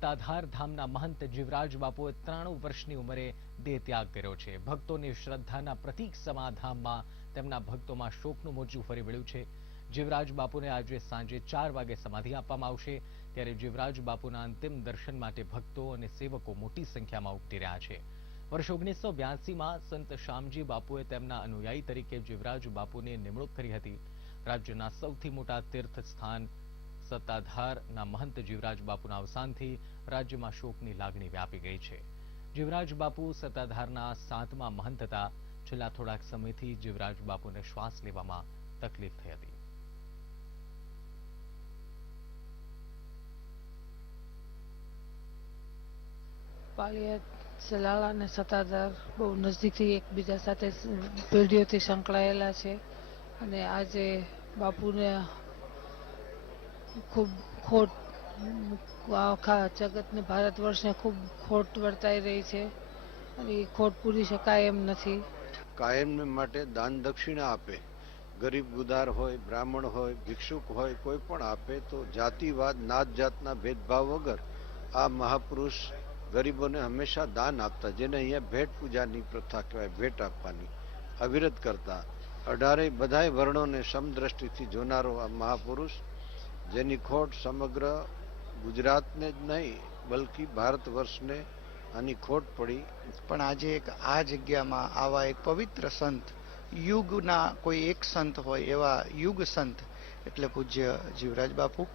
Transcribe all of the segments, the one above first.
સત્તાધાર ધામના મહંત જીવરાજ બાપુએ 93 વર્ષની ઉંમરે દેહ ત્યાગ કર્યો છે. ભક્તોની શ્રદ્ધાના પ્રતીક સમા ધામમાં તેમના ભક્તોમાં શોકનું મોજું ફરી વળ્યું છે. જીવરાજ બાપુને આજે સાંજે 4 વાગે સમાધિ આપવામાં આવશે. ત્યારે જીવરાજ બાપુના અંતિમ દર્શન માટે ભક્તો અને સેવકો મોટી સંખ્યામાં ઉમટી રહ્યા છે. વર્ષ 1982માં સંત શામજી બાપુએ તેમના અનુયાયી તરીકે જીવરાજ બાપુની નિમણૂક કરી હતી. રાજ્યના સૌથી મોટા તીર્થ સ્થાન સત્તાધારના મહંત જીવરાજ બાપુના અવસાનથી રાજ્યમાં શોકની લાગણી વ્યાપી ગઈ છે. જીવરાજ બાપુ સત્તાધારના 7મા મહંત હતા. છેલ્લા થોડાક સમયથી જીવરાજ બાપુને શ્વાસ લેવામાં તકલીફ થઈ હતી. પાળિયાદ, સલાલા અને સત્તાધાર બહુ નજદીકથી એકબીજા સાથે પેઢીઓથી સંકળાયેલા છે અને આજે બાપુને ખૂબ ખોટ આખા જગતને ભારત વર્ષને ખૂબ ખોટ વર્તાઈ રહી છે અને એ ખોટ પૂરી શકાય એમ નથી. કાયમને માટે દાન દક્ષિણા આપે, ગરીબ ગુદાર હોય, બ્રાહ્મણ હોય, ભિક્ષુક હોય, કોઈ પણ આપે તો જાતિવાદ નાત જાતના ભેદભાવ વગર આ મહાપુરુષ ગરીબોને હંમેશા દાન આપતા, જેને અહીંયા ભેટ પૂજાની પ્રથા કહેવાય, ભેટ આપવાની અવિરત કરતા. 18 બધાય વર્ણોને સમદ્રષ્ટિથી જોનારો આ મહાપુરુષ, જેની ખોટ સમગ્ર ગુજરાતને જ નહીં બલકી ભારત વર્ષને આની ખોટ પડી. પણ આજે એક આ જગ્યામાં આવા એક પવિત્ર સંત, યુગના કોઈ એક સંત હોય એવા યુગ સંત એટલે પૂજ્ય જીવરાજ બાપુ,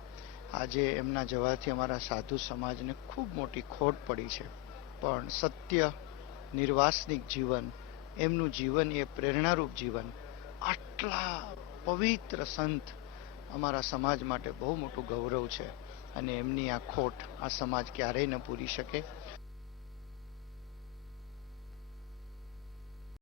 આજે એમના જવાથી અમારા સાધુ સમાજને ખૂબ મોટી ખોટ પડી છે. પણ સત્ય, નિર્વાસનિક જીવન, એમનું જીવન એ પ્રેરણારૂપ જીવન, આટલા પવિત્ર સંત અમારા સમાજ માટે બહુ મોટું ગૌરવ છે અને એમની આ ખોટ આ સમાજ ક્યારેય ન પૂરી શકે.